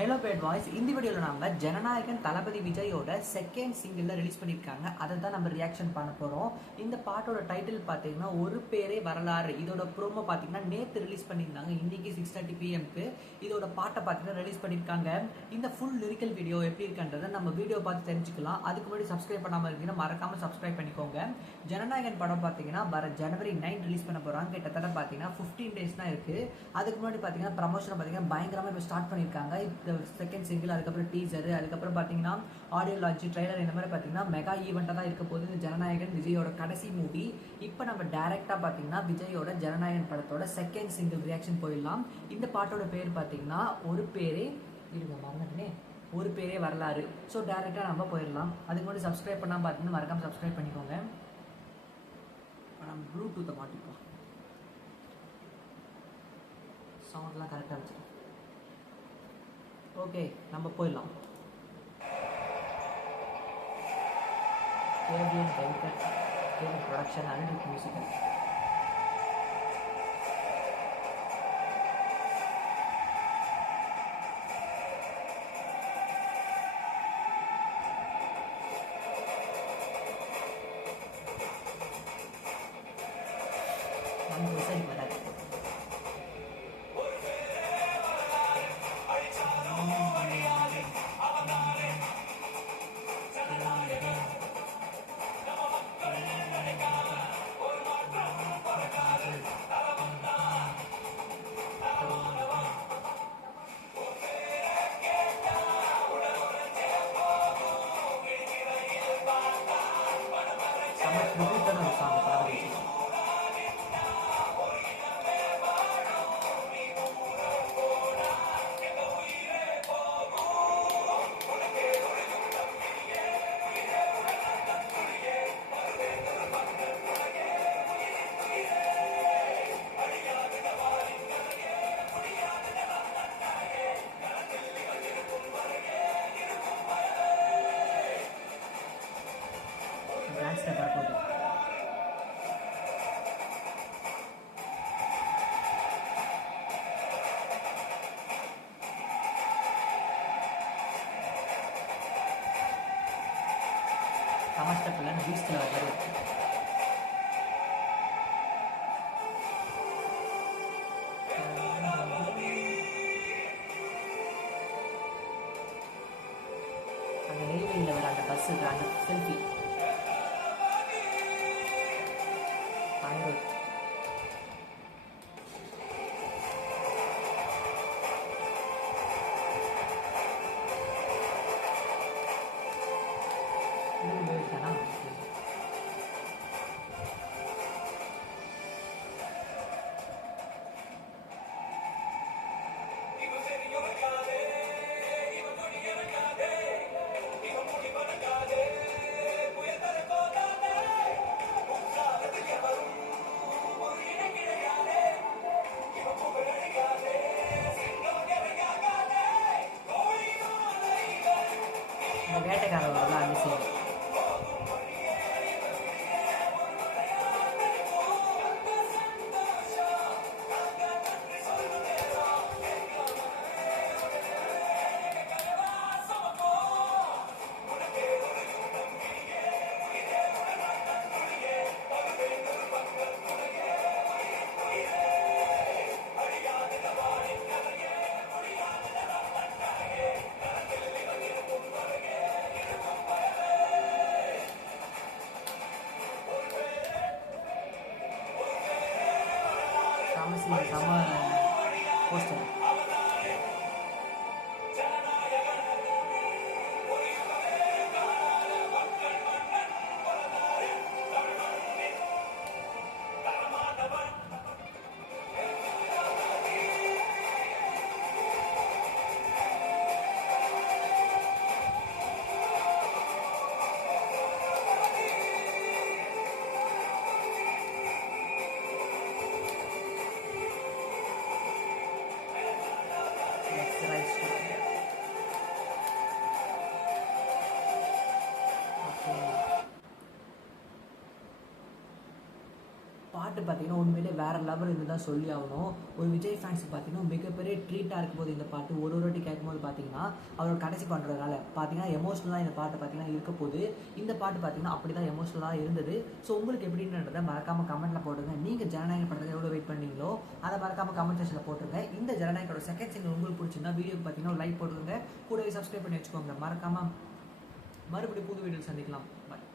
Hello bad voice. இந்த வீடியோவில் நம்ம ஜனநாயகன் தளபதி விஜயோட செகண்ட் சிங்கிளில் ரிலீஸ் பண்ணியிருக்காங்க. அதை தான் நம்ம ரியாக்ஷன் பண்ண போகிறோம். இந்த பாட்டோட டைட்டில் பார்த்தீங்கன்னா ஒரு பேரே வரலாறு. இதோட ப்ரோமோ பார்த்தீங்கன்னா நேற்று ரிலீஸ் பண்ணியிருந்தாங்க. இன்னைக்கு 6:30 PM இதோட பாட்டை பார்த்தீங்கன்னா ரிலீஸ் பண்ணியிருக்காங்க. இந்த ஃபுல் லிரிக்கல் வீடியோ எப்படி இருக்குன்றதை நம்ம வீடியோ பார்த்து தெரிஞ்சுக்கலாம். அதுக்கு முன்னாடி சப்ஸ்கிரைப் பண்ணாமல் இருக்கீங்கன்னா மறக்காமல் சப்ஸ்கிரைப் பண்ணிக்கோங்க. ஜனநாயகன் படம் பார்த்தீங்கன்னா வர January 9 ரிலீஸ் பண்ண போகிறாங்க. கிட்டத்தட்ட பார்த்தீங்கன்னா 15 days தான் இருக்குது. அதுக்கு முன்னாடி பார்த்தீங்கன்னா ப்ரமோஷனை பார்த்தீங்கன்னா பயங்கரமாக இப்போ ஸ்டார்ட் பண்ணியிருக்காங்க. செகண்ட் சிங்கிள், அதுக்கப்புறம் டீசர், அதுக்கப்புறம் பார்த்தீங்கன்னா ஆடியோ லான்ச், ட்ரைலர், இந்த மாதிரி பார்த்தீங்கன்னா மெகா ஈவெண்ட்டாக தான் இருக்க போது இந்த ஜனநாயகன் விஜயோட கடைசி மூவி. இப்போ நம்ம டைரெக்டாக பார்த்தீங்கன்னா விஜயோட ஜனநாயகன் படத்தோட செகண்ட் சிங்கிள் ரியாக்ஷன் போயிடலாம். இந்த பாட்டோட பேர் பார்த்தீங்கன்னா ஒரு பேரே ஒரு பேரே வரலாறு. ஸோ டைரெக்டாக நம்ம போயிடலாம். அதுக்கு முன்னாடி சப்ஸ்கிரைப் பண்ணால் பார்த்தீங்கன்னா மறக்காமல் சப்ஸ்கிரைப் பண்ணிக்கோங்க. நம்ம ப்ளூடூத்தை மாட்டிப்போம். சவுண்ட்லாம் கரெக்டாக வச்சுருக்கோம். ஓகே, நம்ம போயிடலாம். KVN Venkat production and musical. சரி வராது. கமர்ஷியல் பீஸ்டில் வர மாதிரி இருக்கு. அந்த நெய்வேலியில் வர அந்த பஸ்ஸு அந்த செல்ஃபி அனிருத். வேட்டைக்காரர்கள் அங்கே செய்யும். sama poster. பாட்டு பார்த்தீங்கன்னா உண்மையிலே வேற லெவல் இருந்து தான் சொல்லி ஆகணும். ஒரு விஜய் ஃபேன்ஸ் பார்த்தீங்கன்னா மிகப்பெரிய ட்ரீட்டாக இருக்கும்போது இந்த பாட்டு ஒரு வாட்டி கேட்கும்போது பார்த்தீங்கன்னா அவரோட கடைசி பண்ணுறதுனால பார்த்தீங்கன்னா எமோஷனலாக இந்த பாட்டு பார்த்தீங்கன்னா இருக்க போது. இந்த பாட்டு பார்த்தீங்கன்னா அப்படி தான் எமோஷனலாக இருந்தது. ஸோ உங்களுக்கு எப்படின்றத மறக்காம கமெண்ட்ல போடுங்க. நீங்கள் ஜனநாயகம் படத்துக்கு எவ்வளோ வெயிட் பண்ணீங்களோ அதை மறக்காம கமெண்ட் செக்ஷனில் போட்டுருங்க. இந்த ஜனநாயகோட செகண்ட் சிங்கிள் உங்களுக்கு பிடிச்சிருந்தா வீடியோக்கு பார்த்தீங்கன்னா ஒரு லைக் போட்டுருங்க. கூடவே சப்ஸ்கிரைப் பண்ணி வச்சுக்கோங்க. மறக்காம மறுபடியும் புது வீடியோ சந்திக்கலாம். பாய்.